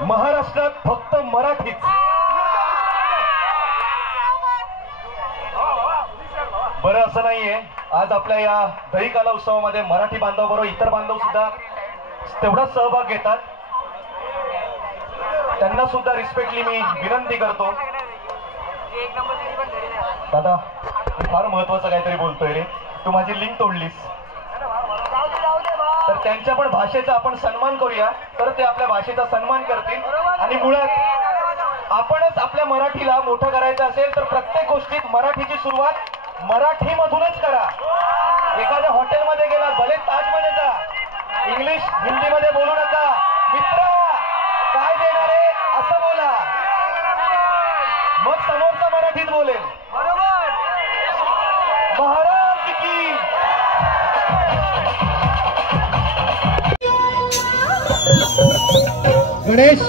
महाराष्ट्रात फक्त मराठीच. बरं असं नाहीये, आज आपल्या या दही कला उत्सवामध्ये मराठी बांधव बरोबर इतर बांधव सुद्धा तेवढाच सहभाग घेतात. त्यांना सुद्धा रिस्पेक्टली मी विनंती करतो. दादा फार महत्वाचं काहीतरी बोलतोय रे, तू माझी लिंक तोडलीस. तर त्यांच्या पण भाषेचा आपण सन्मान करूया, तर ते आपल्या भाषेचा सन्मान करतील. आणि मुळात आपणच आपल्या मराठीला मोठं करायचं असेल तर प्रत्येक गोष्टीत मराठीची सुरुवात मराठीमधूनच करा. एखाद्या हॉटेलमध्ये गेला, भले ताजमध्ये जा, इंग्लिश हिंदीमध्ये बोलू नका. मित्रा काय देणार आहे असं बोला, मग समोरचा मराठीत बोलेल. महाराज की गणेश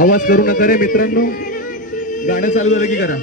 आवाज करू नका रे मित्रांनो, गाणं चालू झालं की करा.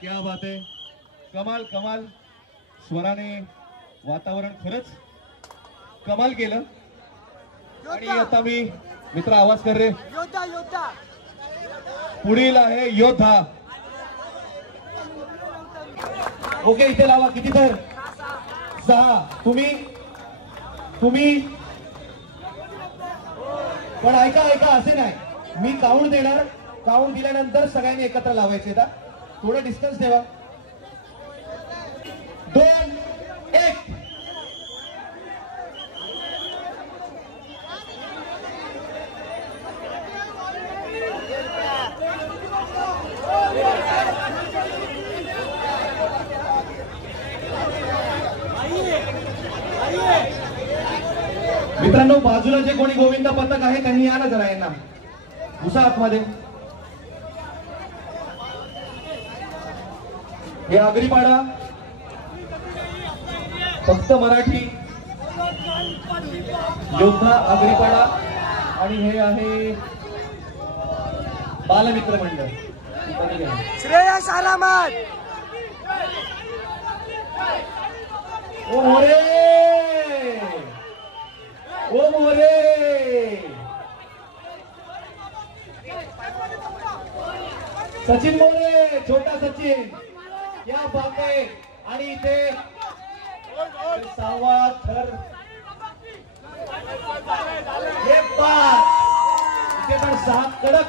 क्या बात है. कमाल कमाल स्वराने वातावरण खरंच कमाल केलं. आणि आता मी मित्र आवाज कर रे. योद्धा पुढील आहे योद्धा. ओके इथे लावा. किती तर 6. तुम्ही पण ऐका असे नाही. मी काउंट देणार. काउंट दिल्यानंतर सगळ्यांनी एकत्र लावायचे. थोडं डिस्टन्स ठेवा. 2 1. मित्रांनो बाजूला जे कोणी गोविंदा पथक आहे त्यांनी या ना जरा यांना घुसा आतमध्ये. हे आगरीपाडा फक्त मराठी योद्धा आगरीपाडा आणि हे आहे बालमित्र मंडळ. श्रेयस आरामात. ओ मोरे, ओ मोरे. सचिन मोरे, छोटा सचिन, या बात आहे. आणि इथे सहावा थर हे पार, इथे पण 6 कडक.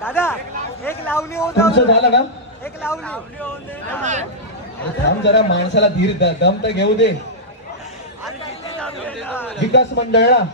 दादा एक लावणी होत तुमचं झालं ना? एक लावणी थांब जरा, माणसाला धीर दम तर घेऊ दे. विकास मंडळा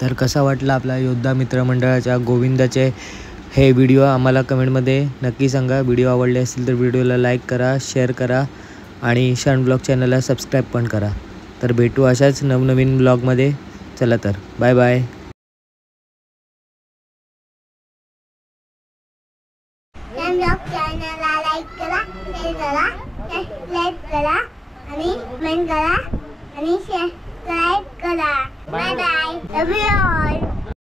तर कसा वाटला आपला योद्धा मित्रमंडळाच्या गोविंदाचे हे व्हिडिओ आम्हाला कमेंटमध्ये नक्की सांगा. व्हिडिओ आवडले असतील तर व्हिडिओला लाईक करा, शेअर करा आणि ईशान ब्लॉग चॅनलला सबस्क्राईब पण करा. तर भेटू अशाच नवनवीन ब्लॉगमध्ये. चला तर बाय बाय. ब्लॉग चॅनलला लाईक करा, शेअर करा, सबस्क्राईब करा आणि कमेंट करा आणि सबस्क्राईब करा. Bye bye. Love you all.